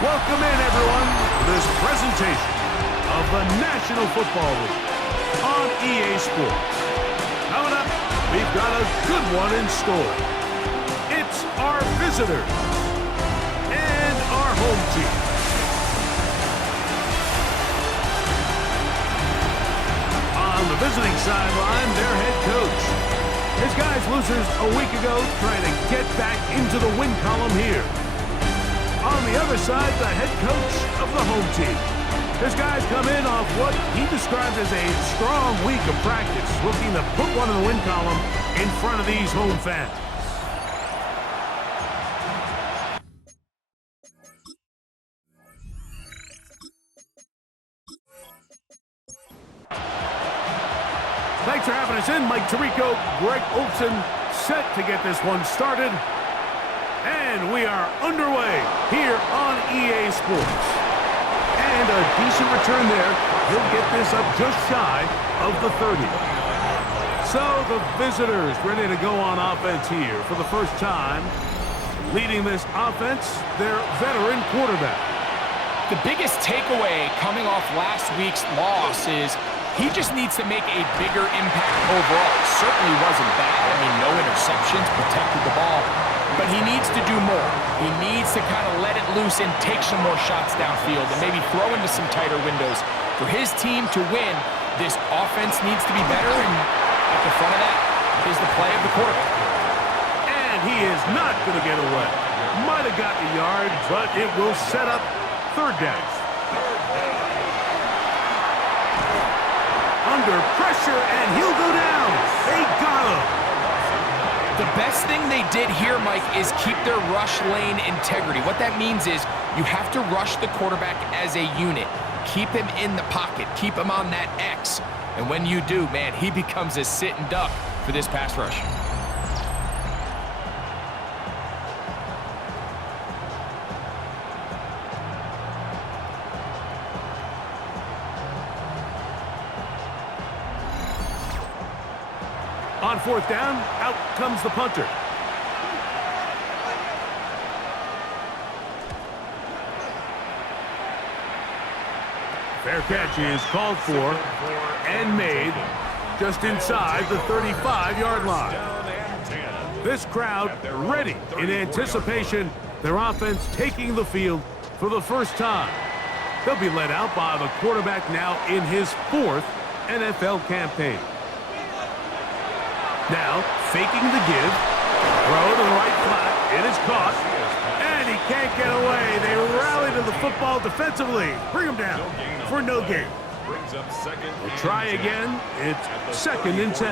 Welcome in, everyone, to this presentation of the National Football League on EA Sports. Coming up, we've got a good one in store. It's our visitors and our home team. On the visiting sideline, their head coach. His guys losers a week ago trying to get back into the win column here. On the other side, the head coach of the home team. His guys come in off what he described as a strong week of practice, looking to put one in the win column in front of these home fans. Thanks for having us in. Mike Tirico, Greg Olson, set to get this one started. And we are underway here on EA Sports. And a decent return there. He'll get this up just shy of the 30. So the visitors ready to go on offense here for the first time. Leading this offense, their veteran quarterback. The biggest takeaway coming off last week's loss is he just needs to make a bigger impact overall. It certainly wasn't bad. I mean, no interceptions, protected the ball. But he needs to do more. He needs to kind of let it loose and take some more shots downfield and maybe throw into some tighter windows. For his team to win, this offense needs to be better, and at the front of that is the play of the quarterback. And he is not going to get away. Might have gotten a yard, but it will set up third down. Under pressure, and he'll go down. They got him. The best thing they did here, Mike, is keep their rush lane integrity. What that means is you have to rush the quarterback as a unit. Keep him in the pocket. Keep him on that X. And when you do, man, he becomes a sitting duck for this pass rush. On fourth down, out comes the punter. Fair catch is called for and made just inside the 35-yard line. This crowd ready in anticipation, their offense taking the field for the first time. They'll be led out by the quarterback now in his fourth NFL campaign. Now, faking the give, throw to the right flat, it is caught, and he can't get away. They rally to the football defensively, bring him down for no gain. We'll try again, it's second and 10.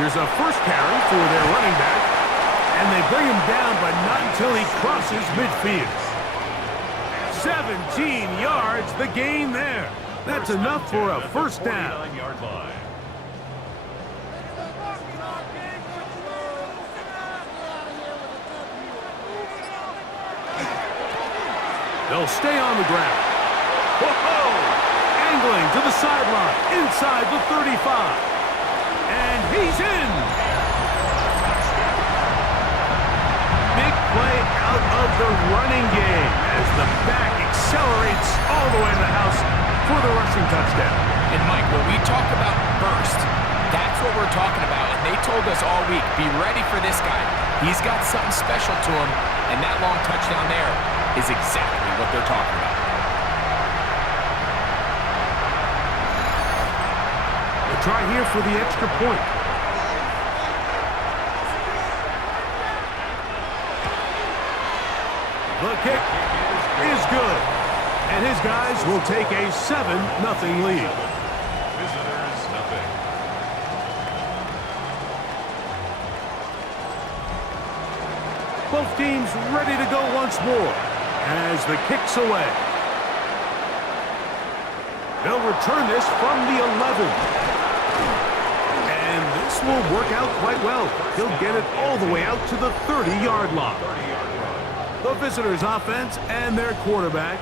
Here's a first carry for their running back, and they bring him down, but not until he crosses midfield. 17 yards, the gain there. That's enough for a first down. They'll stay on the ground. Whoa! Angling to the sideline, inside the 35. And he's in. Big play out of the running game as the back accelerates all the way to the house for the rushing touchdown. And Mike, when we talk about burst, that's what we're talking about. And they told us all week, be ready for this guy. He's got something special to him, and that long touchdown there is exactly what they're talking about. We'll try here for the extra point. The kick is good, and his guys will take a 7-0 lead. Visitors, nothing. Both teams ready to go once more as the kick's away. They'll return this from the 11. And this will work out quite well. He'll get it all the way out to the 30-yard line. The visitors' offense and their quarterback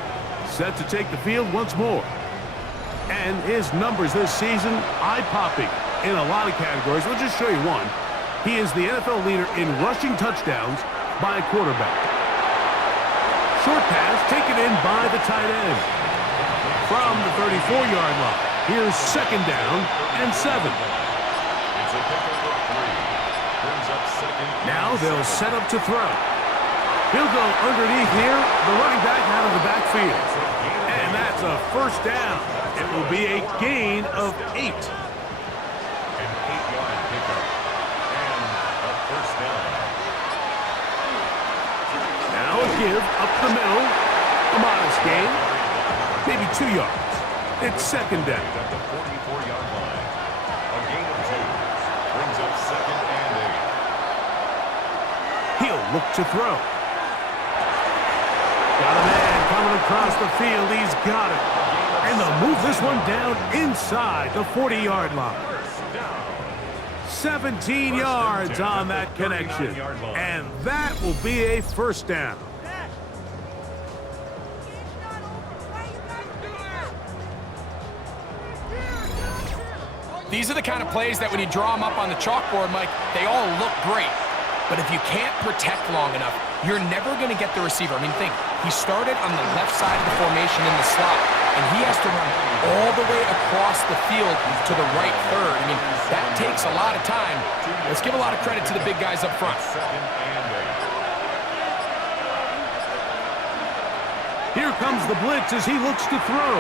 set to take the field once more. And his numbers this season, eye-popping in a lot of categories. We'll just show you one. He is the NFL leader in rushing touchdowns by a quarterback. Short pass taken in by the tight end. From the 34-yard line, here's second down and 7. It's a pickup of 3. Brings up second. Now they'll set up to throw. He'll go underneath here, the running back out of the backfield. And that's a first down. It will be a gain of 8. An 8-yard pickup. And a first down. Now a give up the middle. A modest gain. Maybe 2 yards. It's second down. At the 44-yard line. A gain of 2. Brings up second and 8. He'll look to throw. Got a man coming across the field. He's got it. And they'll move this one down inside the 40-yard line. 17 yards on that connection. And that will be a first down. These are the kind of plays that when you draw them up on the chalkboard, Mike, they all look great. But if you can't protect long enough, you're never going to get the receiver. I mean, think, he started on the left side of the formation in the slot, and he has to run all the way across the field to the right third. I mean, that takes a lot of time. Let's give a lot of credit to the big guys up front. Second and 8. Here comes the blitz as he looks to throw.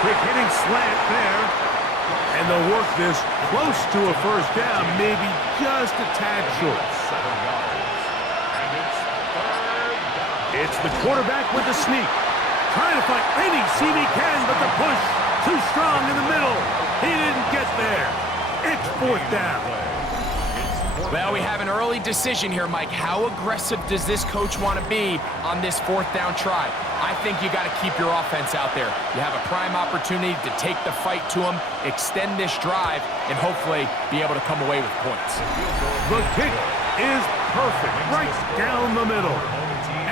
Quick hitting slant there. And they'll work this close to a first down, maybe just a tad short. 7 yards. And it's third down. It's the quarterback with the sneak. Trying to find any seam he can, but the push too strong in the middle. He didn't get there. It's fourth down. Well, we have an early decision here, Mike. How aggressive does this coach want to be on this fourth down try? I think you got to keep your offense out there. You have a prime opportunity to take the fight to them, extend this drive, and hopefully be able to come away with points. The kick is perfect, right down the middle.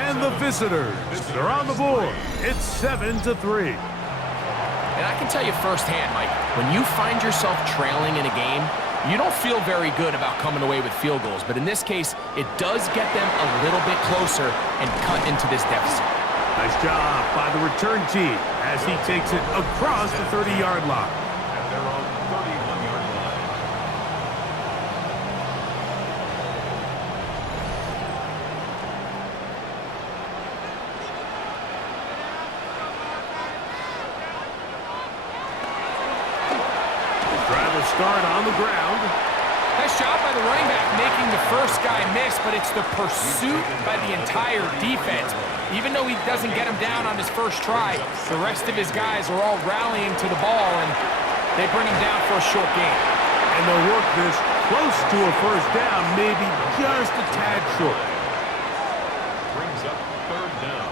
And the visitors are on the board. It's 7-3. And I can tell you firsthand, Mike, when you find yourself trailing in a game, you don't feel very good about coming away with field goals. But in this case, it does get them a little bit closer and cut into this deficit. Nice job by the return team as he takes it across the 30-yard line. And they're on the 31-yard line. Drive will start on the ground. Nice job by the running back making the first guy miss, but it's the pursuit by the entire defense. Even though he doesn't get him down on his first try, the rest of his guys are all rallying to the ball, and they bring him down for a short gain. And they'll work this close to a first down, maybe just a tad short. Brings up third down.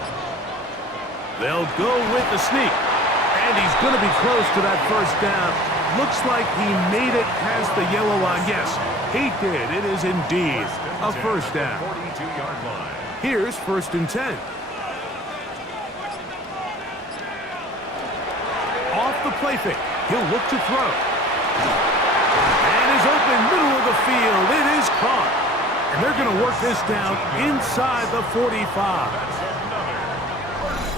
They'll go with the sneak. And he's going to be close to that first down. Looks like he made it past the yellow line. Yes, he did. It is indeed a first down. 42-yard line. Here's first and 10. Off the play fake. He'll look to throw. And is open middle of the field. It is caught. And they're going to work this down inside the 45.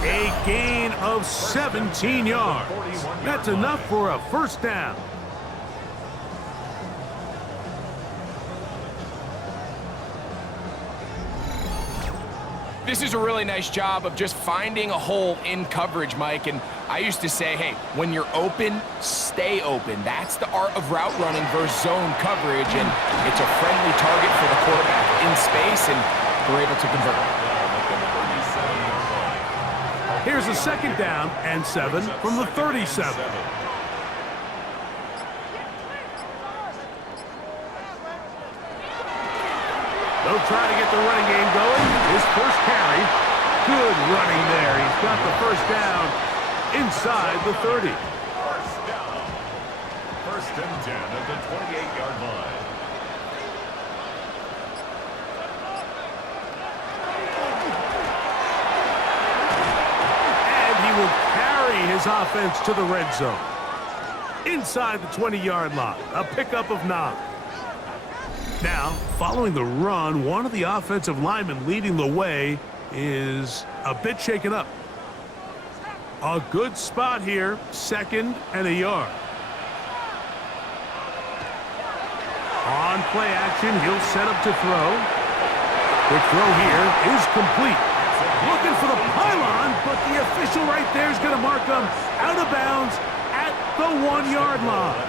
A gain of 17 yards. That's enough for a first down. This is a really nice job of just finding a hole in coverage, Mike. And I used to say, hey, when you're open, stay open. That's the art of route running versus zone coverage. And it's a friendly target for the quarterback in space, and they're able to convert. Here's a second down and 7 from the 37. They'll try to get the running game going. His first carry. Good running there. He's got the first down inside the 30. First down. First and 10 at the 28-yard line. Will carry his offense to the red zone. Inside the 20-yard line, a pickup of 9. Now, following the run, one of the offensive linemen leading the way is A bit shaken up. A good spot here. 2nd and a yard. On play action, he'll set up to throw. Quick throw here is complete. Looking for the pylon, but the official right there is going to mark him out of bounds at the 1-yard line.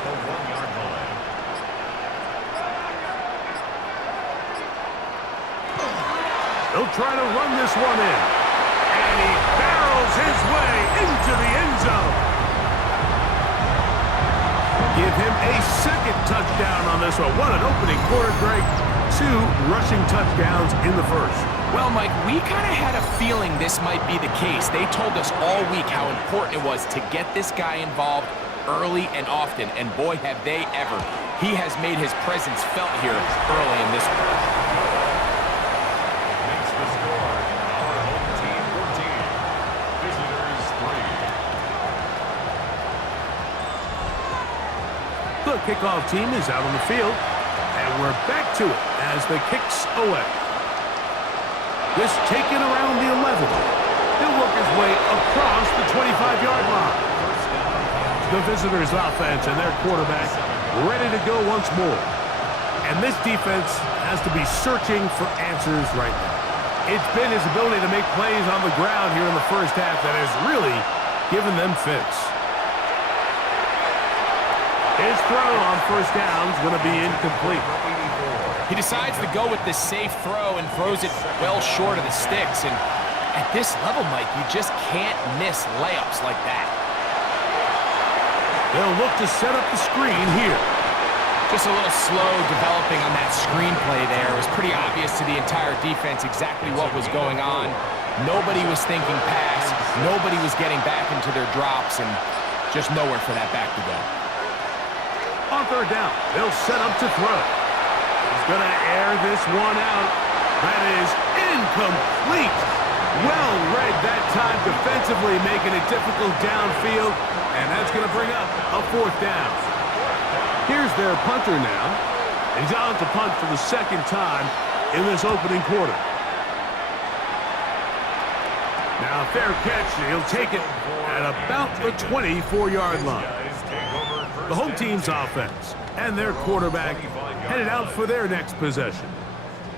He'll try to run this one in. And he barrels his way into the end zone. Give him a 2nd touchdown on this one. What an opening quarter, Greg. 2 rushing touchdowns in the first. Well, Mike, we kind of had a feeling this might be the case. They told us all week how important it was to get this guy involved early and often, and boy, have they ever. He has made his presence felt here early in this one. Makes the score. Our home team 14. Visitors 3. The kickoff team is out on the field, and we're back to it as the kicks away. This taken around the 11. He'll work his way across the 25-yard line. The visitors' offense and their quarterback ready to go once more. And this defense has to be searching for answers right now. It's been his ability to make plays on the ground here in the first half that has really given them fits. His throw on first down is going to be incomplete. He decides to go with this safe throw and throws it well short of the sticks. And at this level, Mike, you just can't miss layups like that. They'll look to set up the screen here. Just a little slow developing on that screenplay there. It was pretty obvious to the entire defense exactly what was going on. Nobody was thinking pass. Nobody was getting back into their drops, and just nowhere for that back to go. On third down, they'll set up to throw. He's going to air this one out. That is incomplete. Well read that time defensively, making it difficult downfield, and that's going to bring up a 4th down. Here's their punter now. He's on to punt for the 2nd time in this opening quarter. Now, fair catch. He'll take it at about the 24-yard line. The home team's offense and their quarterback headed out for their next possession.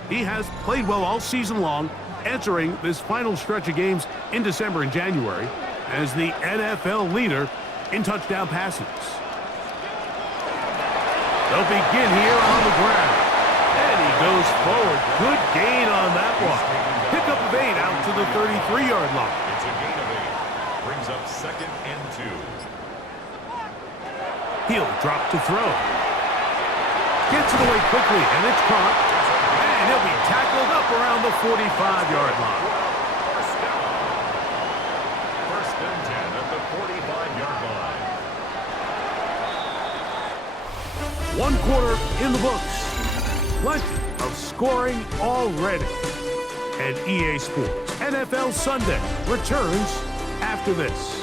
He has played well all season long, entering this final stretch of games in December and January as the NFL leader in touchdown passes. They'll begin here on the ground. And he goes forward. Good gain on that one. Pickup of 8 out to the 33-yard line. It's a gain of 8. Brings up 2nd and 2. He'll drop to throw. Gets it away quickly, and it's caught. And he'll be tackled up around the 45-yard line. First down. 1st and 10 at the 45-yard line. 1 quarter in the books. Plenty of scoring already. And EA Sports NFL Sunday returns after this.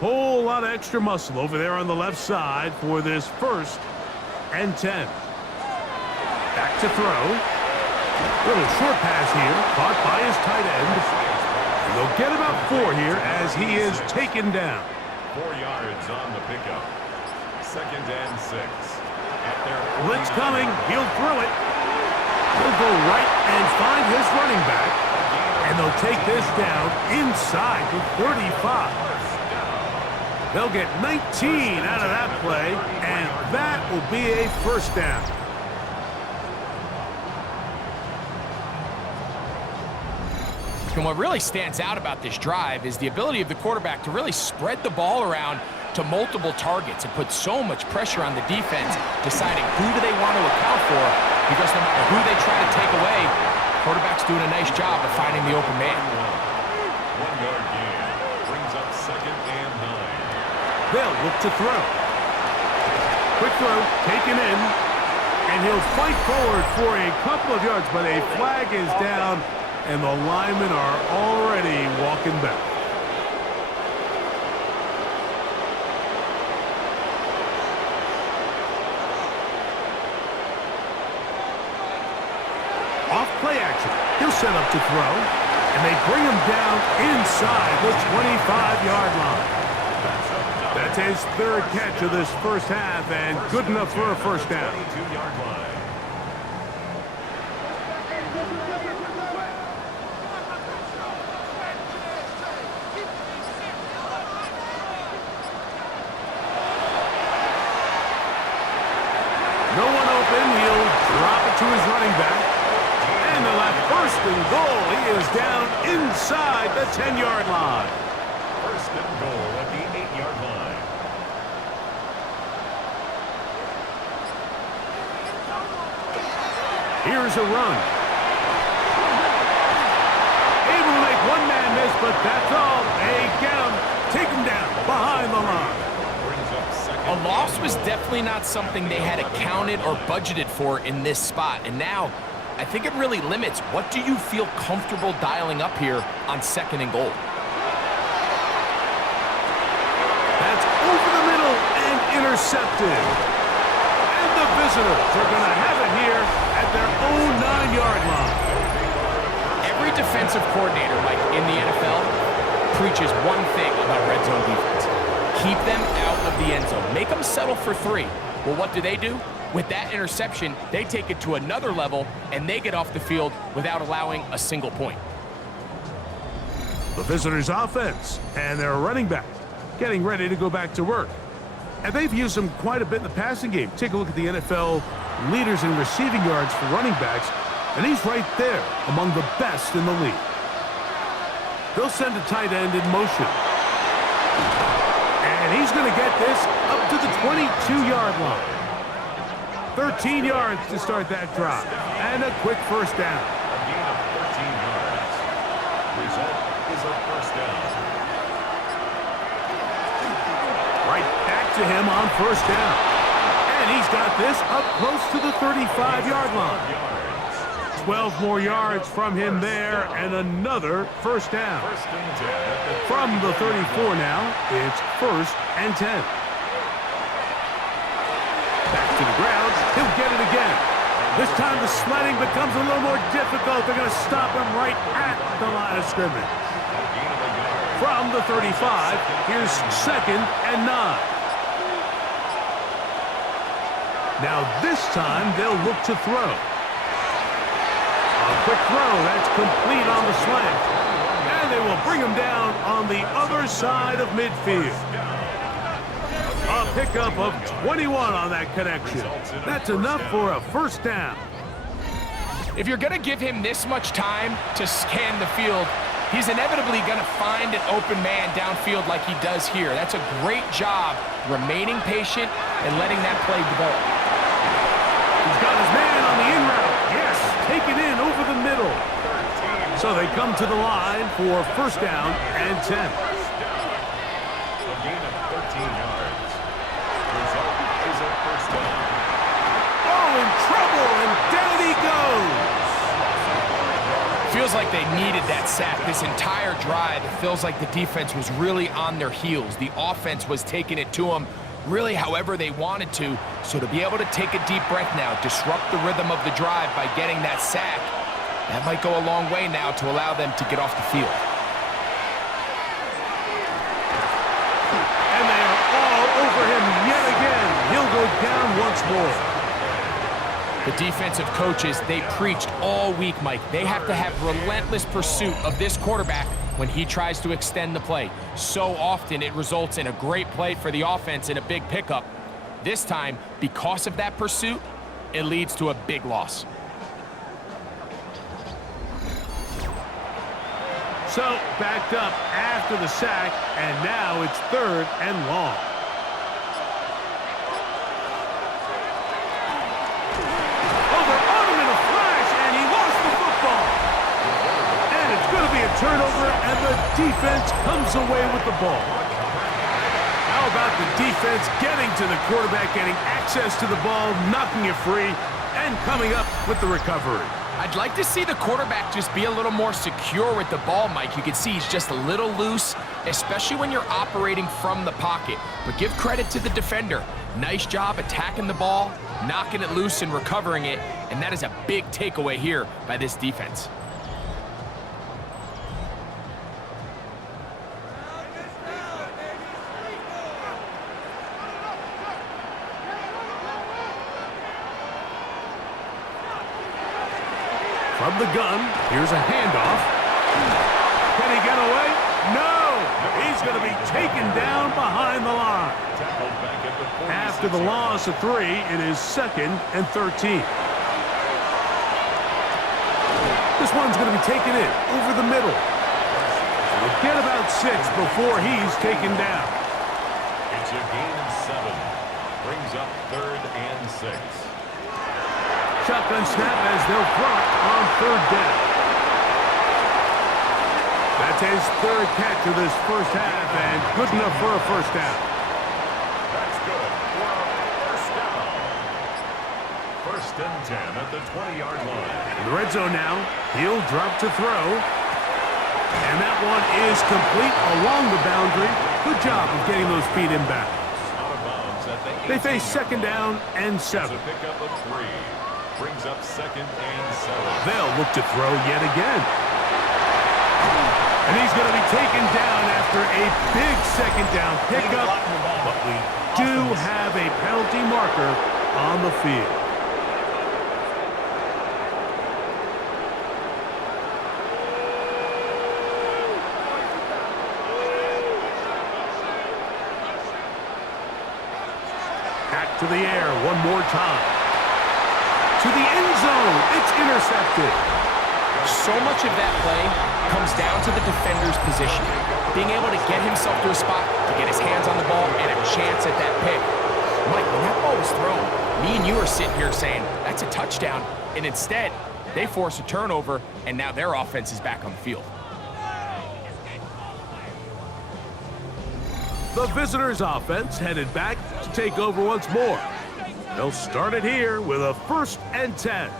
Whole lot of extra muscle over there on the left side for this 1st and 10. Back to throw. Little short pass here, caught by his tight end. And they'll get about 4 here as he is taken down. 4 yards on the pickup. 2nd and 6. At their Blitz coming. He'll throw it. He'll go right and find his running back. And they'll take this down inside the 35. They'll get 19 out of that play, and that will be a 1st down. And what really stands out about this drive is the ability of the quarterback to really spread the ball around to multiple targets and put so much pressure on the defense, deciding who do they want to account for, because no matter who they try to take away, the quarterback's doing a nice job of finding the open man. 1-yard gain. Brings up 2nd and 9. They'll look to throw. Quick throw, taken in. And he'll fight forward for a couple of yards, but a flag is down, and the linemen are already walking back. Off play action. He'll set up to throw, and they bring him down inside the 25-yard line. That's his third catch of this first half, and good enough for a first down. 22-yard line. No one open. He'll drop it to his running back. And they'll have first and goal. He is down inside the 10-yard line. First and goal at the 8-yard line. Here's a run. Able to make one man miss, but that's all. They get him. Take him down behind the line. Brings up second. A loss was definitely not something they had accounted or budgeted for in this spot. And now, I think it really limits. What do you feel comfortable dialing up here on second and goal? That's over the middle and intercepted. And the visitors are going to have it here at their own 9-yard line. Every defensive coordinator, like in the NFL, preaches one thing about red zone defense. Keep them out of the end zone. Make them settle for 3. Well, what do? With that interception, they take it to another level, and they get off the field without allowing a single point. The visitors' offense and their running back getting ready to go back to work. And they've used him quite a bit in the passing game. Take a look at the NFL leaders in receiving yards for running backs, and he's right there among the best in the league. They'll send a tight end in motion. And he's going to get this up to the 22-yard line. 13 yards to start that drive. And a quick first down. A gain of 13 yards. Result is a first down. Right back to him on first down. And he's got this up close to the 35-yard line. 12 more yards from him there, and another first down. First and 10. From the 34 now, it's first and 10. Back to the ground. He'll get it again. This time the sledding becomes a little more difficult. They're going to stop him right at the line of scrimmage. From the 35, here's second and 9. Now this time they'll look to throw. A quick throw, that's complete on the slant. And they will bring him down on the other side of midfield. A pickup of 21 on that connection. That's enough for a first down. If you're going to give him this much time to scan the field, he's inevitably going to find an open man downfield like he does here. That's a great job remaining patient and letting that play develop. He's got his man on the in route. Yes, take it in over the middle. So they come to the line for first down and 10. A gain of 13 yards. Result is a first down. Oh, in trouble, and down he goes. Feels like they needed that sack. This entire drive, it feels like the defense was really on their heels. The offense was taking it to them really however they wanted to. So to be able to take a deep breath now, disrupt the rhythm of the drive by getting that sack, that might go a long way now to allow them to get off the field. And they are all over him yet again. He'll go down once more. The defensive coaches, they preached all week, Mike. They have to have relentless pursuit of this quarterback when he tries to extend the play. So often it results in a great play for the offense and a big pickup. This time, because of that pursuit, it leads to a big loss. So backed up after the sack, and now it's third and long. Oh, they're on him in a flash, and he lost the football. And it's going to be a turnover, and the defense comes away with the ball. How about the defense getting to the quarterback, getting access to the ball, knocking it free, And coming up with the recovery. I'd like to see the quarterback just be a little more secure with the ball, Mike. You can see he's just a little loose, especially when you're operating from the pocket. But give credit to the defender. Nice job attacking the ball, knocking it loose and recovering it, and that is a big takeaway here by this defense. From the gun, here's a handoff. Can he get away? No! He's going to be taken down behind the line. After the loss of 3, it is 2nd and 13. This one's going to be taken in over the middle. We'll get about 6 before he's taken down. It's a gain of 7. Brings up 3rd and 6. Shotgun snap as they'll throw it on 3rd down. That's his 3rd catch of this first half, and good enough for a first down. That's good for a first down. 1st and 10 at the 20-yard line. In the red zone now, he'll drop to throw. And that one is complete along the boundary. Good job of getting those feet inbound. Out of bounds at the 18. They face 2nd down and 7. It's a pickup of 3. Brings up 2nd and 7. They'll look to throw yet again. And he's going to be taken down after a big 2nd down pickup. But we do have a penalty marker on the field. Back to the air one more time. To the end zone, it's intercepted. So much of that play comes down to the defender's position. Being able to get himself to a spot, to get his hands on the ball, and a chance at that pick. Mike, when that ball was thrown, me and you are sitting here saying, that's a touchdown. And instead, they force a turnover, and now their offense is back on the field. The visitors' offense headed back to take over once more. They'll start it here with a 1st and 10.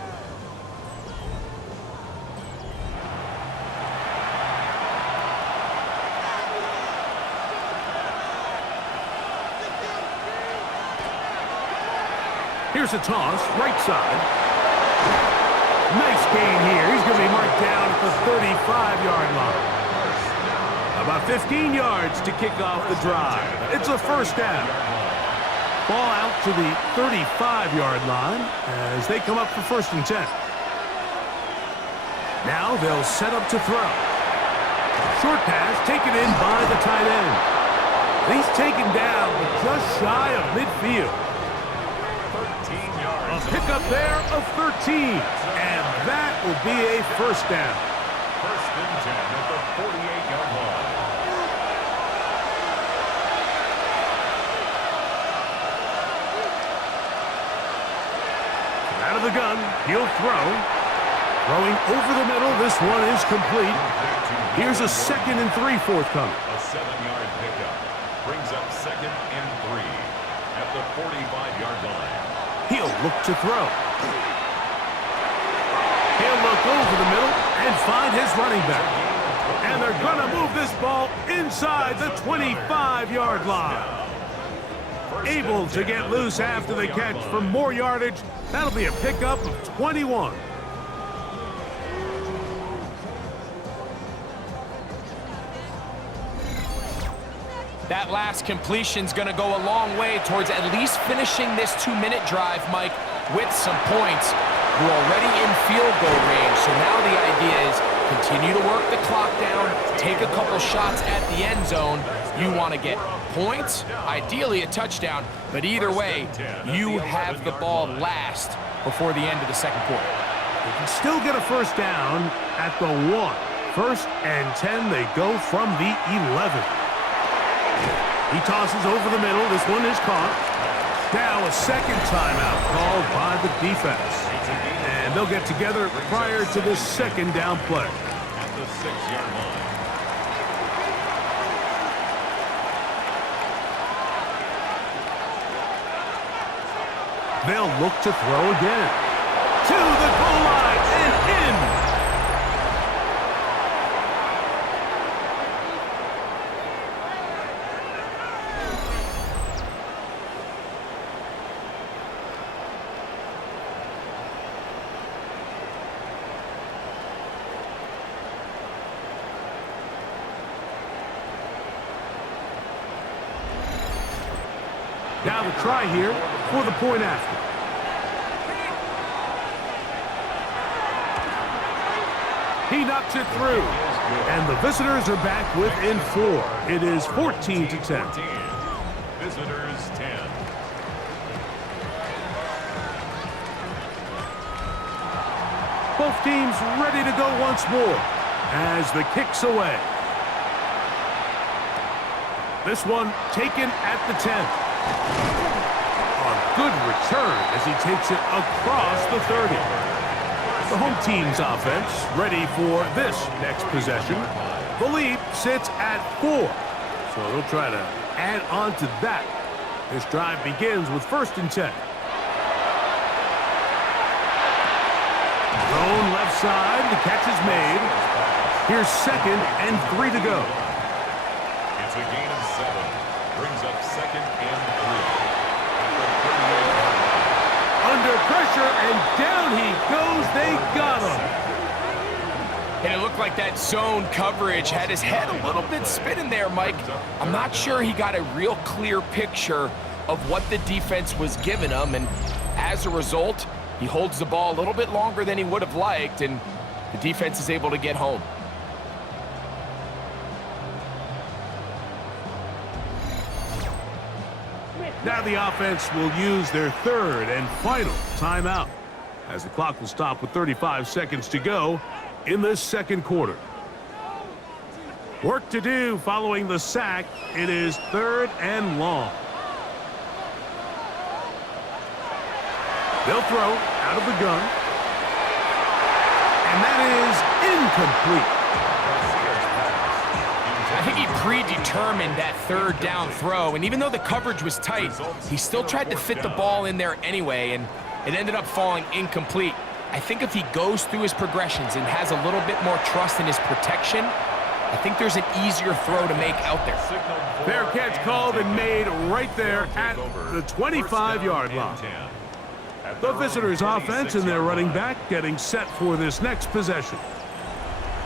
Here's a toss, right side. Nice gain here. He's going to be marked down at the 35-yard line. About 15 yards to kick off the drive. It's a first down. Ball out to the 35-yard line as they come up for 1st and 10. Now they'll set up to throw. Short pass taken in by the tight end. He's taken down just shy of midfield. 13 yards. A pickup there of 13. And that will be a first down. 1st and 10 at the 48-yard line. Out of the gun, he'll throw. Throwing over the middle, this one is complete. Here's a 2nd and 3 forthcoming. A 7-yard pickup. Brings up 2nd and 3 at the 45-yard line. He'll look to throw. He'll look over the middle and find his running back. And they're going to move this ball inside the 25-yard line. Able to get loose after the catch for more yardage. That'll be a pickup of 21. That last completion's going to go a long way towards at least finishing this 2-minute drive, Mike, with some points. We're already in field goal range, so now the idea is continue to work the clock down, take a couple shots at the end zone. You want to get points, ideally a touchdown, but either way, you have the ball last before the end of the 2nd quarter. They can still get a first down at the 1. 1st and 10, they go from the 11. He tosses over the middle. This one is caught. Now a 2nd timeout called by the defense. And they'll get together prior to this 2nd down play. At the 6-yard line. They'll look to throw again. to the goal line and in. Now the try here for the point after. He knocks it through. And the visitors are back within 4. It is 14-10. Visitors 10. Both teams ready to go once more as the kick's away. This one taken at the 10. A good return as he takes it across the 30. The home team's offense ready for this next possession. The lead sits at 4, so they'll try to add on to that. This drive begins with 1st and 10. Thrown left side, the catch is made. Here's 2nd and 3 to go. It's a gain of 7. Brings up 2nd and 3. Under pressure, and down he goes. They got him. And it looked like that zone coverage had his head a little bit spinning there, Mike. I'm not sure he got a real clear picture of what the defense was giving him, and as a result, he holds the ball a little bit longer than he would have liked, and the defense is able to get home. Now the offense will use their 3rd and final timeout as the clock will stop with 35 seconds to go in this 2nd quarter. Work to do following the sack. It is 3rd and long. They'll throw out of the gun. And that is incomplete. I think he predetermined that 3rd down throw, and even though the coverage was tight, he still tried to fit the ball in there anyway, and it ended up falling incomplete. I think if he goes through his progressions and has a little bit more trust in his protection, I think there's an easier throw to make out there. Fair catch called and made right there at the 25-yard line. The visitors' offense and their running back getting set for this next possession.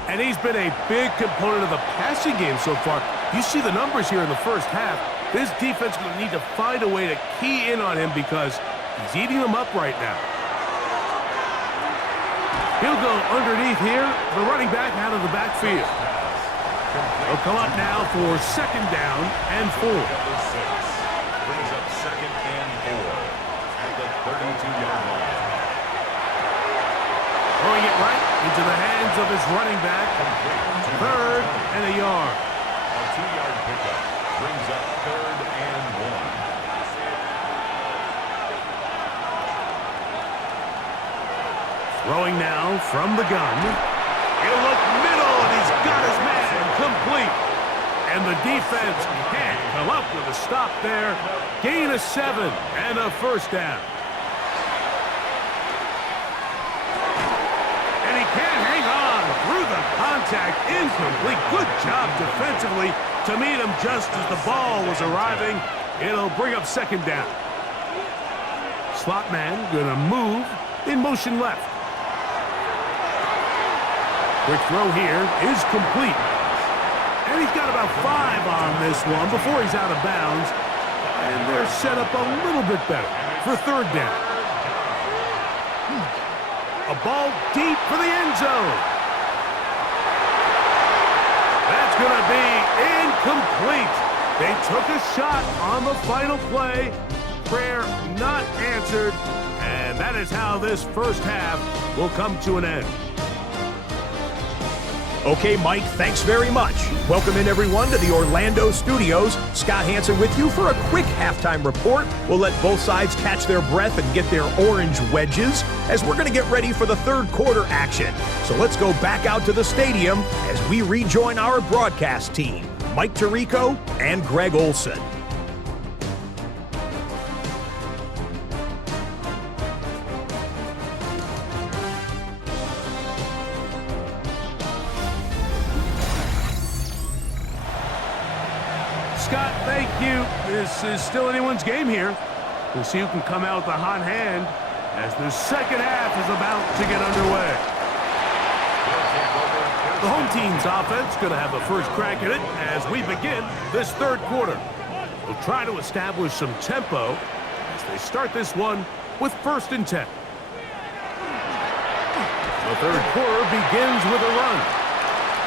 And he's been a big component of the passing game so far. You see the numbers here in the first half. This defense will need to find a way to key in on him because he's eating them up right now. He'll go underneath here. The running back out of the backfield. They'll come up now for 2nd down and 4. Brings up 2nd and 4 at the 32-yard line. Throwing it right into the hands of his running back. 3rd and a yard. A 2-yard pickup brings up 3rd and 1. Throwing now from the gun. He'll look middle, and he's got his man complete. And the defense can't come up with a stop there. Gain of 7 and a 1st down. And he can't hang on through the contact. Incomplete. Good job defensively to meet him just as the ball was arriving. It'll bring up 2nd down. Slot man gonna move in motion left. Quick throw here is complete. And he's got about 5 on this one before he's out of bounds. And they're set up a little bit better for 3rd down. A ball deep for the end zone. That's going to be incomplete. They took a shot on the final play. Prayer not answered. And that is how this first half will come to an end. Okay, Mike, thanks very much. Welcome in, everyone, to the Orlando studios. Scott Hansen with you for a quick halftime report. We'll let both sides catch their breath and get their orange wedges as we're going to get ready for the 3rd quarter action. So let's go back out to the stadium as we rejoin our broadcast team, Mike Tirico and Greg Olson. Scott, thank you. This is still anyone's game here. We'll see who can come out with a hot hand as the second half is about to get underway. The home team's offense going to have a first crack at it as we begin this third quarter. We'll try to establish some tempo as they start this one with 1st and 10. The third quarter begins with a run.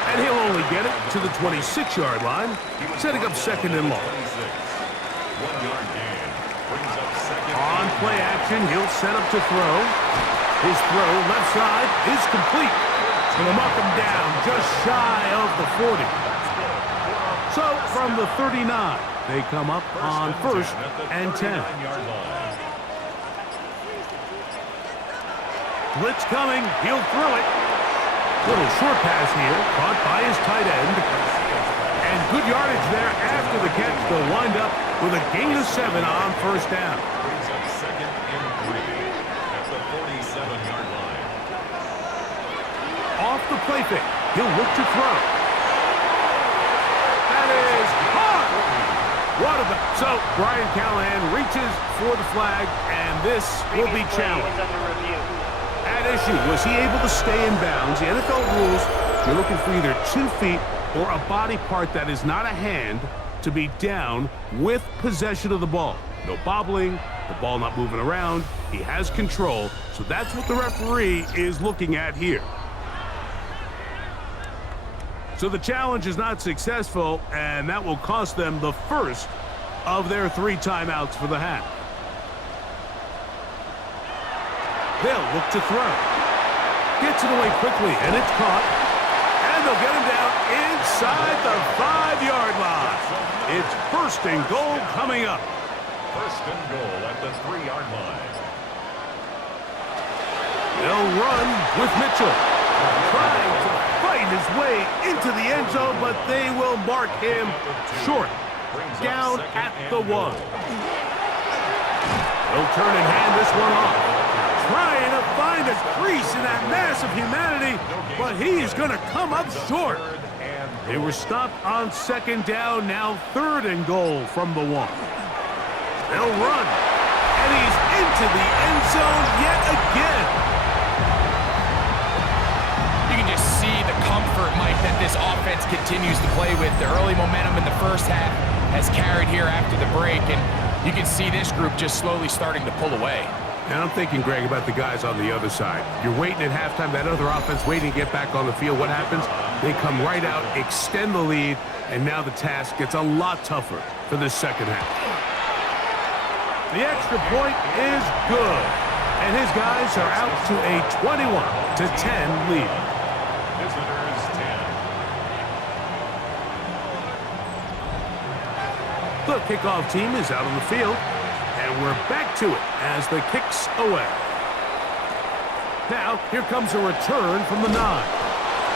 And he'll only get it to the 26-yard line, setting up 2nd and long. On play action, he'll set up to throw. His throw left side is complete. Gonna knock him down just shy of the 40. So from the 39, they come up on 1st and 10. Blitz coming, he'll throw it. Little short pass here, caught by his tight end. And good yardage there after the catch. They'll wind up with a gain of 7 on 1st down. Brings up 2nd and 3 at the 47-yard line. Off the play fake, he'll look to throw. That is hard. What about? So Brian Callahan reaches for the flag, and this will be challenged. At issue, was he able to stay in bounds? The NFL rules, you're looking for either 2 feet or a body part that is not a hand to be down with possession of the ball. No bobbling, the ball not moving around. He has control, so that's what the referee is looking at here. So the challenge is not successful, and that will cost them the first of their 3 timeouts for the half. They'll look to throw. Gets it away quickly, and it's caught. And they'll get him down inside the 5-yard line. It's 1st and goal coming up. 1st and goal at the 3-yard line. They'll run with Mitchell. Trying to fight his way into the end zone, but they will mark him short. Down at the 1. They'll turn and hand this one off. Trying to find a crease in that mass of humanity, but he's going to come up short. They were stopped on 2nd down, now 3rd and goal from the 1. They'll run, and he's into the end zone yet again. You can just see the comfort, Mike, that this offense continues to play with. The early momentum in the first half has carried here after the break, and you can see this group just slowly starting to pull away. And I'm thinking, Greg, about the guys on the other side. You're waiting at halftime, that other offense waiting to get back on the field. What happens? They come right out, extend the lead, and now the task gets a lot tougher for this second half. The extra point is good, and his guys are out to a 21-10 lead. Visitors 10. The kickoff team is out on the field. And we're back to it as the kick's away. Now, here comes a return from the 9.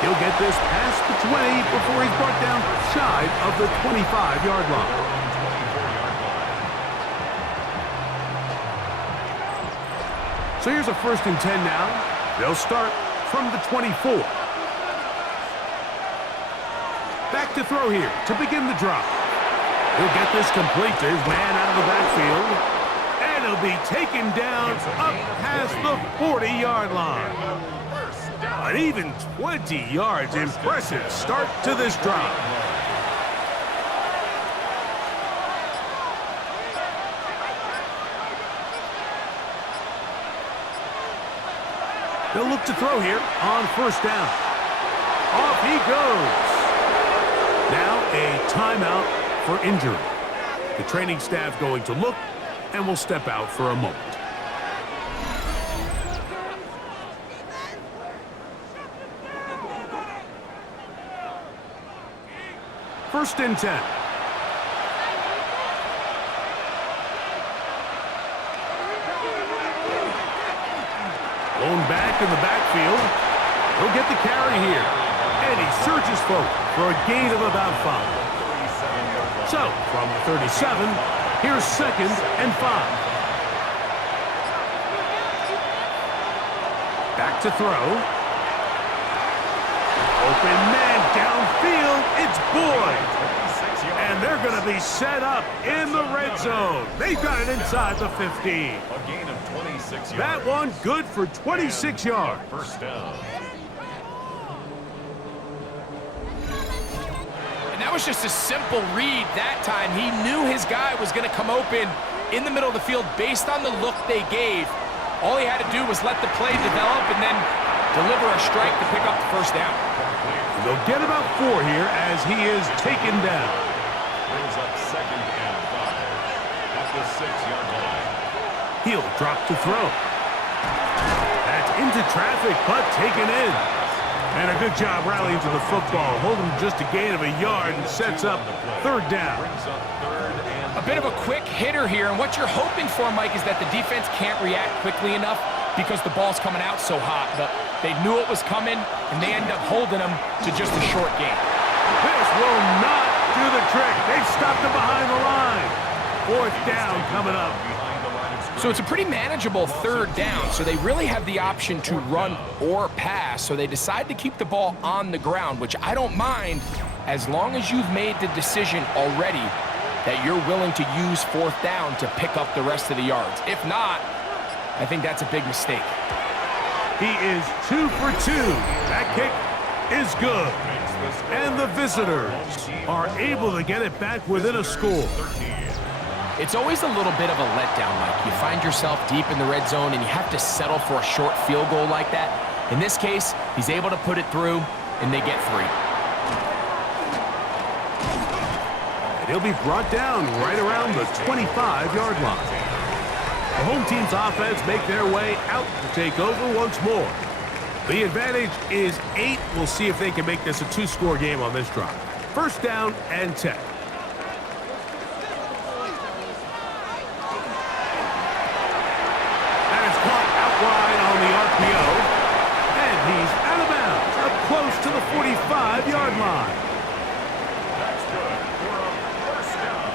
He'll get this past the 20 before he's brought down shy of the 25-yard line. So here's a 1st and 10 now. They'll start from the 24. Back to throw here to begin the drive. He'll get this complete to his man out of the backfield. And he'll be taken down up past the 40-yard line. An even 20 yards. Impressive start to this drive. They'll look to throw here on 1st down. Off he goes. Now a timeout for injury. The training staff going to look and will step out for a moment. First and 10. Blown back in the backfield. He'll get the carry here. And he surges forward for a gain of about 5. So, from the 37, here's 2nd and 5. Back to throw. Open man downfield. It's Boyd. And they're going to be set up in the red zone. They've got it inside the 15. A gain of 26 yards. That one good for 26 yards. First down. And that was just a simple read that time. He knew his guy was going to come open in the middle of the field based on the look they gave. All he had to do was let the play develop and then deliver a strike to pick up the first down. They'll get about 4 here as he is taken down. Brings up 2nd and 5 at the 6-yard line. He'll drop to throw. That's into traffic, but taken in. And a good job rallying to the football. Holding just a gain of a yard and sets up 3rd down. Brings up 3rd and A bit of a quick hitter here, and what you're hoping for, Mike, is that the defense can't react quickly enough because the ball's coming out so hot. But they knew it was coming, and they end up holding them to just a short gain. This will not do the trick. They've stopped him behind the line. 4th down coming up. behind the line of scrimmage. So it's a pretty manageable 3rd down, so they really have the option to run or pass, so they decide to keep the ball on the ground, which I don't mind as long as you've made the decision already that you're willing to use 4th down to pick up the rest of the yards. If not, I think that's a big mistake. He is 2 for 2. That kick is good. And the visitors are able to get it back within a score. It's always a little bit of a letdown, Mike. You find yourself deep in the red zone and you have to settle for a short field goal like that. In this case, he's able to put it through, and they get 3. And he'll be brought down right around the 25-yard line. The home team's offense make their way out to take over once more. The advantage is 8. We'll see if they can make this a 2-score game on this drive. 1st down and 10. That is caught out wide on the RPO. And he's out of bounds, up close to the 45-yard line. That's good for a first down.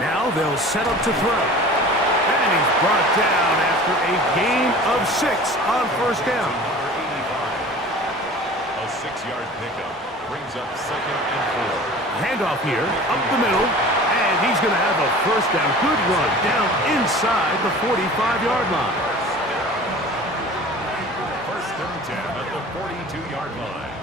Now they'll set up to throw. And he's brought down after a gain of 6 on 1st down. Number 85. A 6-yard pickup brings up 2nd and 4. Handoff here, up the middle, and he's going to have a 1st down. Good run down inside the 45-yard line. 1st and 10 at the 42-yard line.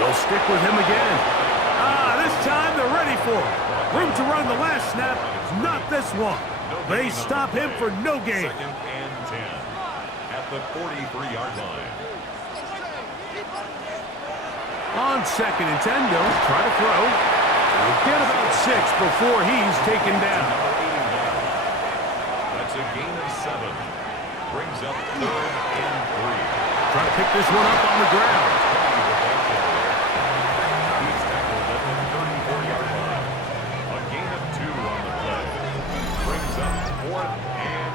They'll stick with him again. This time they're ready for it. Room to run the last snap, not this one. They stop him for no gain. 2nd and 10 at the 43-yard line. On 2nd and 10, they'll try to throw. They'll get about 6 before he's taken down. That's a gain of 7. Brings up 3rd and 3. Try to pick this one up on the ground. He's tackled at the 34-yard line. A gain of 2 on the play. Brings up 4th and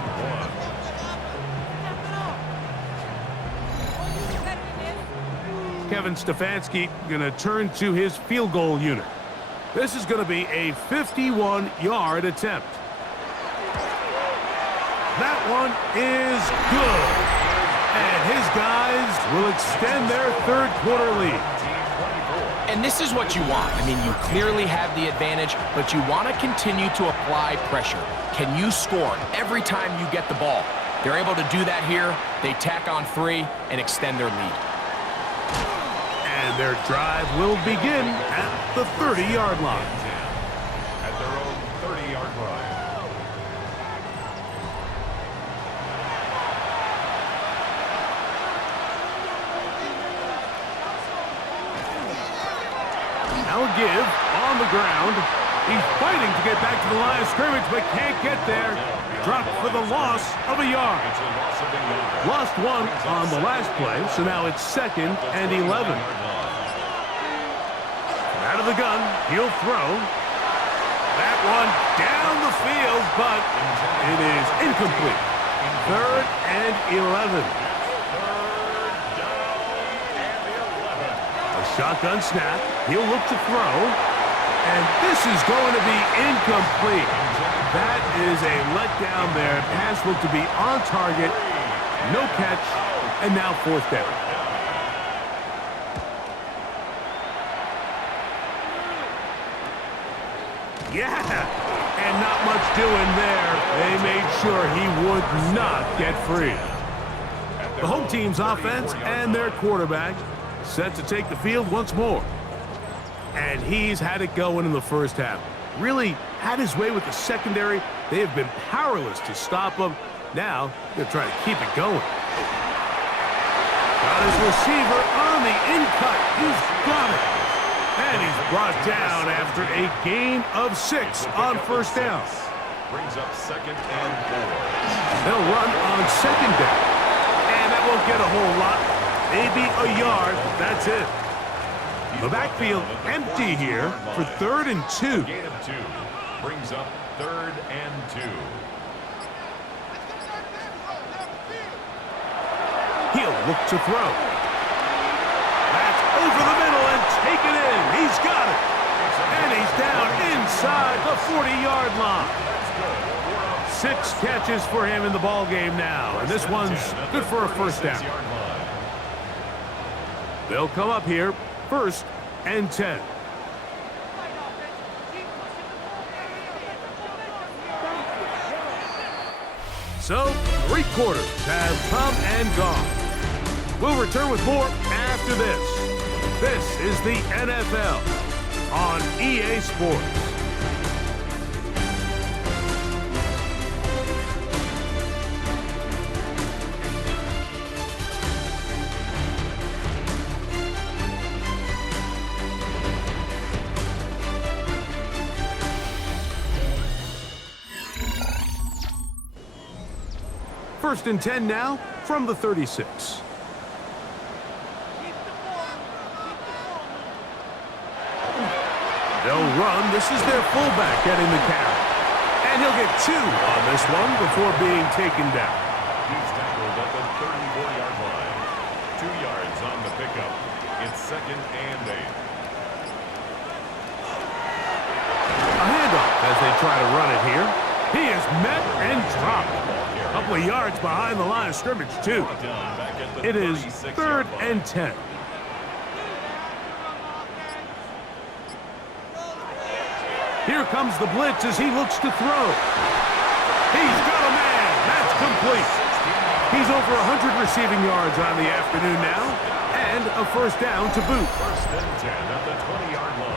1. Kevin Stefanski going to turn to his field goal unit. This is going to be a 51-yard attempt. That one is good. And his guys will extend their 3rd quarter lead. And this is what you want. I mean, you clearly have the advantage, but you want to continue to apply pressure. Can you score every time you get the ball? They're able to do that here. They tack on 3 and extend their lead. And their drive will begin at the 30-yard line. At their own 30-yard line. Now a give on the ground. He's fighting to get back to the line of scrimmage, but can't get there. Dropped for the loss of a yard. It's a loss of a yard. Lost 1 on the last play, so now it's 2nd and 11. Out of the gun, he'll throw. That one down the field, but it is incomplete. 3rd and 11. A shotgun snap. He'll look to throw. And this is going to be incomplete. That is a letdown there. Pass looked to be on target. No catch. And now fourth down. Yeah. And not much doing there. They made sure he would not get free. The home team's offense and their quarterback set to take the field once more. And he's had it going in the first half. Really had his way with the secondary. They have been powerless to stop him. Now they're trying to keep it going. Got his receiver on the in-cut. He's got it. And he's brought down after a gain of 6 on first down. Brings up 2nd and 4. They'll run on 2nd down. And that won't get a whole lot. Maybe a yard. That's it. The backfield empty here for 3rd and 2. Gain of 2. Brings up 3rd and 2. He'll look to throw. That's over the middle and taken in. He's got it. And he's down inside the 40-yard line. 6 catches for him in the ball game now. And this one's good for a first down. They'll come up here, 1st and 10. So, 3 quarters have come and gone. We'll return with more after this. This is the NFL on EA Sports. First and 10 now from the 36. They'll run. This is their fullback getting the carry. And he'll get 2 on this one before being taken down. He's tackled at the 34-yard line. 2 yards on the pickup. It's 2nd and 8. A handoff as they try to run it here. He is met and dropped. A couple of yards behind the line of scrimmage, too. It is 3rd and 10. Here comes the blitz as he looks to throw. He's got a man. That's complete. He's over 100 receiving yards on the afternoon now, and a first down to boot. 1st and 10 at the 20-yard line.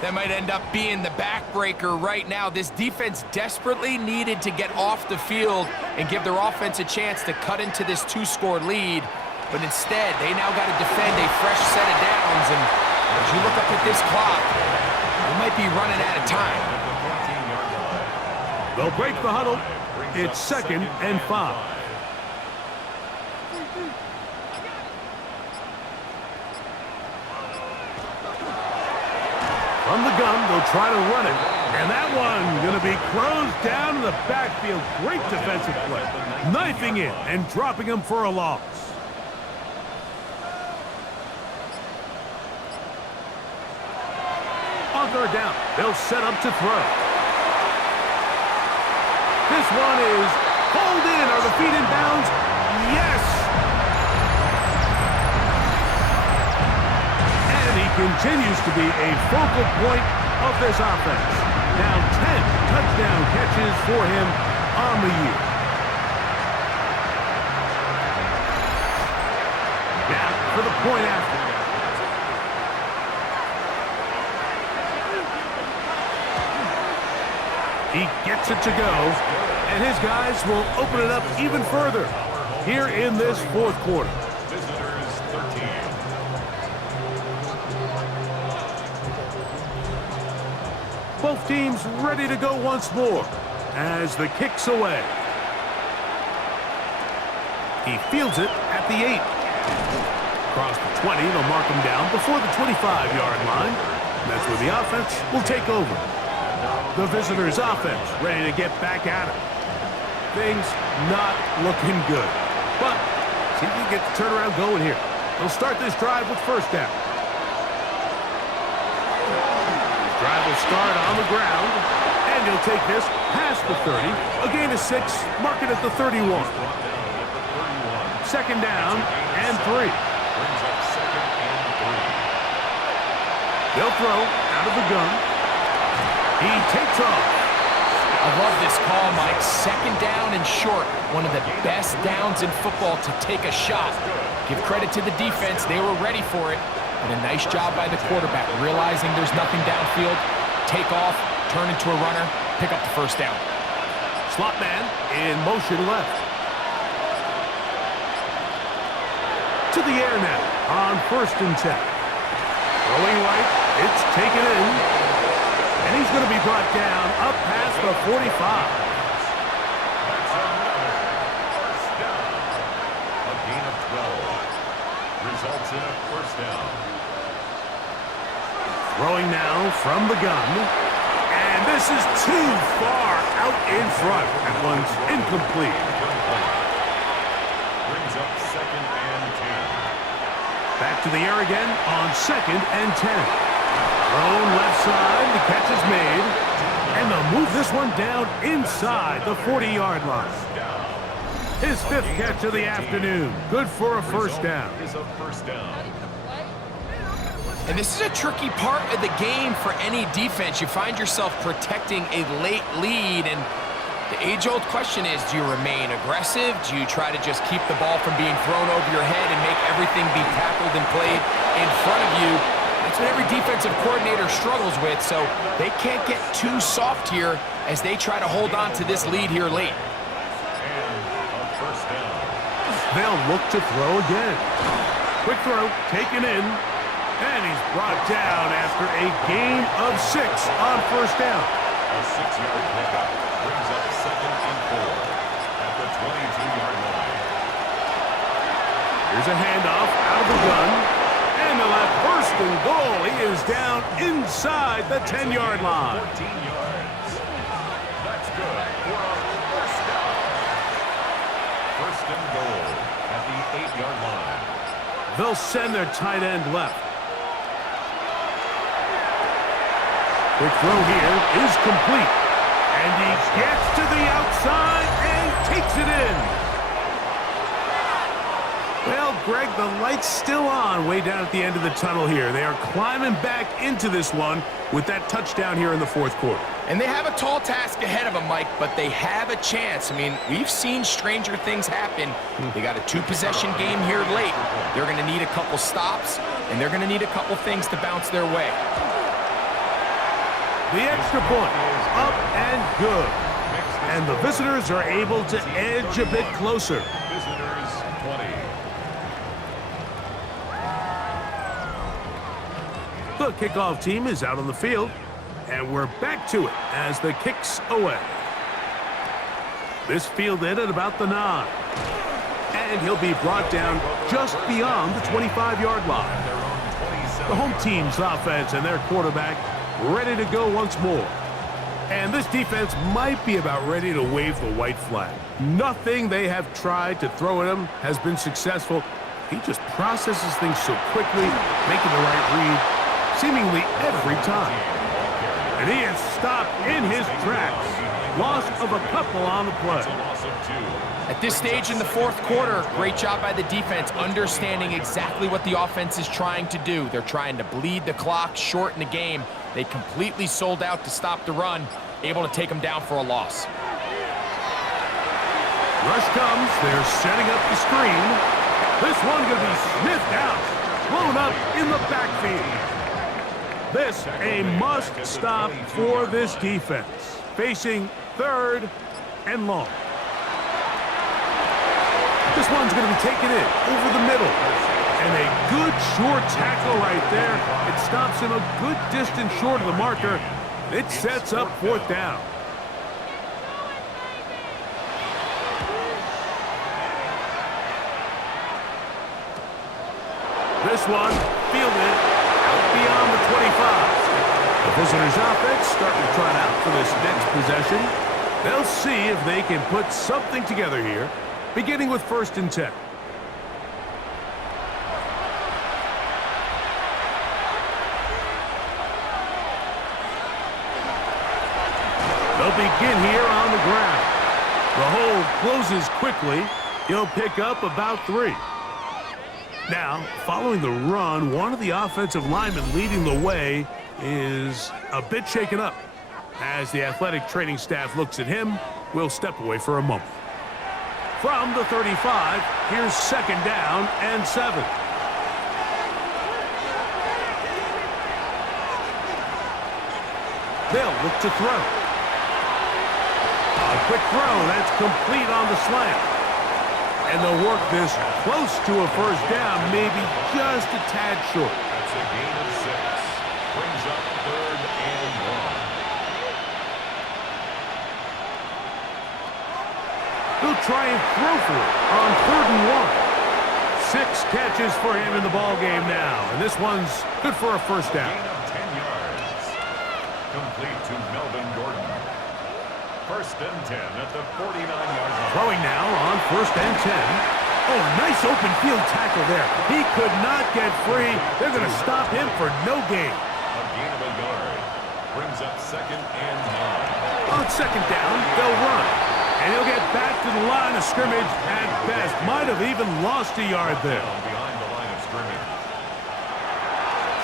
That might end up being the backbreaker right now. This defense desperately needed to get off the field and give their offense a chance to cut into this 2-score lead. But instead, they now got to defend a fresh set of downs. And as you look up at this clock, they might be running out of time. They'll break the huddle. It's 2nd and 5. From the gun, they'll try to run it. And that one going to be closed down in the backfield. Great defensive play. Knifing in and dropping him for a loss. On 3rd down, they'll set up to throw. This one is pulled in. Are the feet in bounds? Yes! And he continues to be a focal point of this offense. Now 10 touchdown catches for him on the year. Now for the point after. He gets it to go, and his guys will open it up even further here in this 4th quarter. Visitors 13. Both teams ready to go once more as the kick's away. He fields it at the 8. Across the 20, they'll mark him down before the 25-yard line. That's where the offense will take over. The visitors' offense ready to get back at it. Things not looking good. But see if we can get the turnaround going here. They'll start this drive with first down. will start on the ground, and he'll take this past the 30. A gain of 6, mark it at the 31. Second down and 3. Brings up second and 3. They'll throw out of the gun. He takes off. I love this call, Mike. Second down and short. One of the best downs in football to take a shot. Give credit to the defense. They were ready for it. And a nice job by the quarterback, realizing there's nothing downfield. Take off, turn into a runner, pick up the first down. Slot man in motion left. To the air now on 1st and 10. Throwing right, it's taken in. And he's going to be brought down up past the 45. That's another first down. A gain of 12. Results in a first down. Throwing now from the gun. And this is too far out in front. That one's incomplete. Brings up second and 10. Back to the air again on 2nd and 10. Thrown left side, the catch is made. And they'll move this one down inside the 40-yard line. His 5th catch of the afternoon. Good for a first down. Is a first down. And this is a tricky part of the game for any defense. You find yourself protecting a late lead, and the age-old question is, do you remain aggressive? Do you try to just keep the ball from being thrown over your head and make everything be tackled and played in front of you? That's what every defensive coordinator struggles with, so they can't get too soft here as they try to hold on to this lead here late. And a first down. They'll look to throw again. Quick throw, taken in. And he's brought down after a gain of 6 on first down. A 6-yard pickup brings up second and 4 at the 22-yard line. Here's a handoff out of the gun. And they'll have first and goal. He is down inside the 10-yard line. 14 yards. That's good for a first down. First and goal at the 8-yard line. They'll send their tight end left. Quick throw here is complete. And he gets to the outside and takes it in. Well, Greg, the light's still on way down at the end of the tunnel here. They are climbing back into this one with that touchdown here in the 4th quarter. And they have a tall task ahead of them, Mike, but they have a chance. I mean, we've seen stranger things happen. They got a 2-possession game here late. They're going to need a couple stops, and they're going to need a couple things to bounce their way. The extra point, up and good. And the visitors are able to edge a bit closer. Visitors 20. The kickoff team is out on the field, and we're back to it as the kick's away. This fielded at about the 9. And he'll be brought down just beyond the 25-yard line. The home team's offense and their quarterback ready to go once more. And this defense might be about ready to wave the white flag. Nothing they have tried to throw at him has been successful. He just processes things so quickly, making the right read seemingly every time. And he is stopped in his tracks. Loss of a couple on the play. At this stage in the 4th quarter, great job by the defense, understanding exactly what the offense is trying to do. They're trying to bleed the clock, shorten the game. They completely sold out to stop the run, able to take them down for a loss. Rush comes. They're setting up the screen. This one going to be sniffed out, blown up in the backfield. This a must stop for this defense. Facing 3rd and long. This one's going to be taken in over the middle. And a good short tackle right there. It stops him a good distance short of the marker. It sets up 4th down. This one fielded out beyond the 25. The visitors' offense starting to trot out for this next possession. They'll see if they can put something together here, beginning with 1st and 10. They'll begin here on the ground. The hole closes quickly. He'll pick up about 3. Now, following the run, one of the offensive linemen leading the way is a bit shaken up. As the athletic training staff looks at him, we'll step away for a moment. From the 35, here's 2nd down and 7. They'll look to throw. A quick throw, that's complete on the slant. And they'll work this close to a 1st down, maybe just a tad short. That's a gain of 6. Brings up 3rd and 1. He'll try and throw for it on 3rd and 1. 6 catches for him in the ball game now, and this one's good for a 1st down. Gain of 10 yards. Complete to Melvin Gordon. 1st and 10 at the 49-yard line. Throwing now on 1st and 10. Oh, nice open field tackle there. He could not get free. They're going to stop him for no gain. A gain of a yard. Brings up 2nd and 9. On 2nd down, they'll run. And he'll get back to the line of scrimmage at best. Might have even lost a yard there. Behind the line of scrimmage.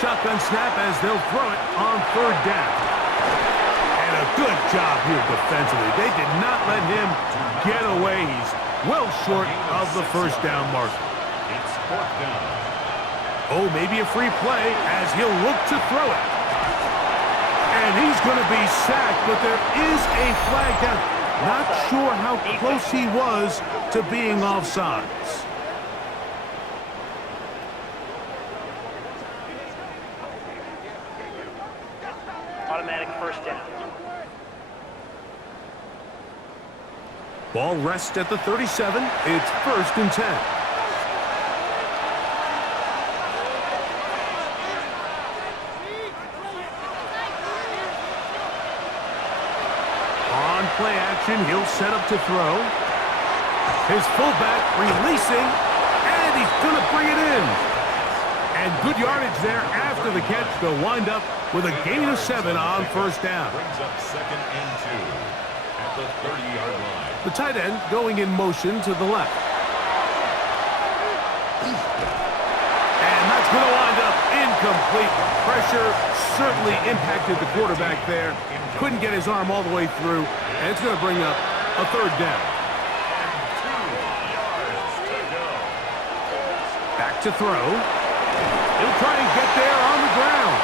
Shotgun snap as they'll throw it on 3rd down. And a good job here defensively. They did not let him get away. He's well short of the 1st down marker. It's 4th down. Oh, maybe a free play as he'll look to throw it. And he's going to be sacked, but there is a flag down. Not sure how close he was to being offsides. Automatic 1st down. Ball rests at the 37. It's 1st and 10. On play action, he'll set up to throw. His fullback releasing, and he's going to bring it in. And good yardage there after the catch. They'll wind up with a gain of 7 on 1st down. Brings up 2nd and 2 at the 30-yard line. The tight end going in motion to the left. And that's going to wind up incomplete. Pressure certainly impacted the quarterback there. Couldn't get his arm all the way through, and it's going to bring up a 3rd down. And 2 yards to go. Back to throw. He'll try and get there on the ground.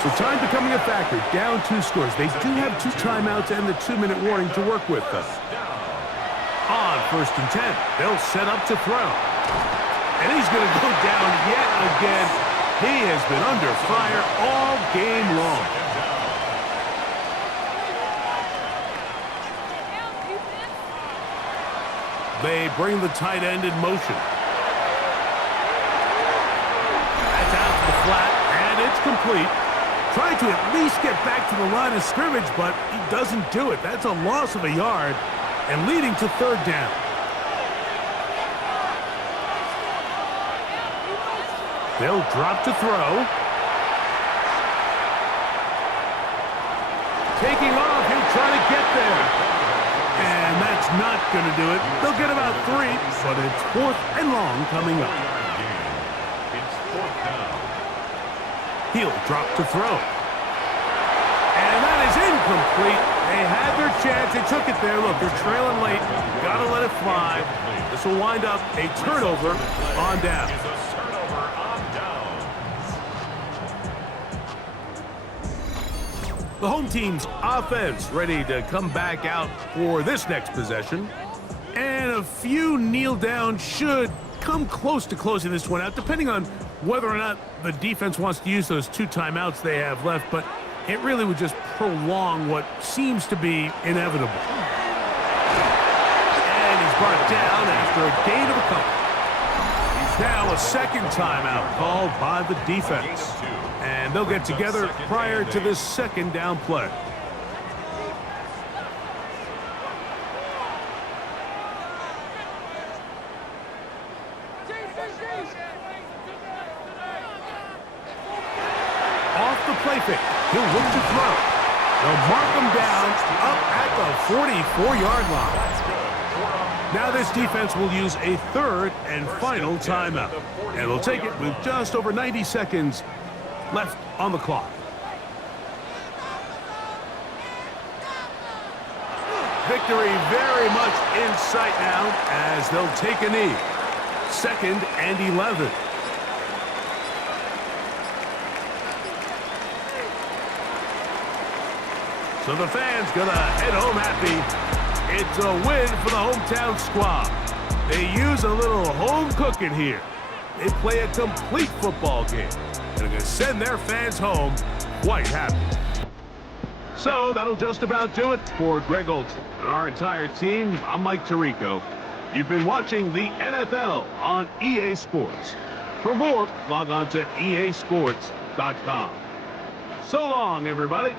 So time becoming a factor. Down 2 scores. They do have 2 timeouts and the 2-minute warning to work with, though. On 1st and 10, they'll set up to throw. And he's going to go down yet again. He has been under fire all game long. They bring the tight end in motion. That's out to the flat, and it's complete. Trying to at least get back to the line of scrimmage, but he doesn't do it. That's a loss of a yard, and leading to 3rd down. They'll drop to throw. Taking off, he'll try to get there. And that's not going to do it. They'll get about 3, but it's 4th and long coming up. It's 4th down. He'll drop to throw. And that is incomplete. They had their chance. They took it there. Look, they're trailing late. Got to let it fly. This will wind up a turnover on down. It's a turnover on down. The home team's offense ready to come back out for this next possession. And a few kneel down should come close to closing this one out, depending on whether or not the defense wants to use those 2 timeouts they have left, but it really would just prolong what seems to be inevitable. And he's brought down after a gain of a couple. Now a 2nd timeout called by the defense. And they'll get together prior to this 2nd down play. Off the play fake. He'll look to throw. They'll mark them down up at the 44-yard line. Now this defense will use a third and final timeout. And they'll take it with just over 90 seconds left on the clock. Victory very much in sight now as they'll take a knee. 2nd and 11. So the fans gonna head home happy. It's a win for the hometown squad. They use a little home cooking here. They play a complete football game. And they're gonna send their fans home quite happy. So that'll just about do it for Greg Olson and our entire team. I'm Mike Tirico. You've been watching the NFL on EA Sports. For more, log on to easports.com. So long, everybody.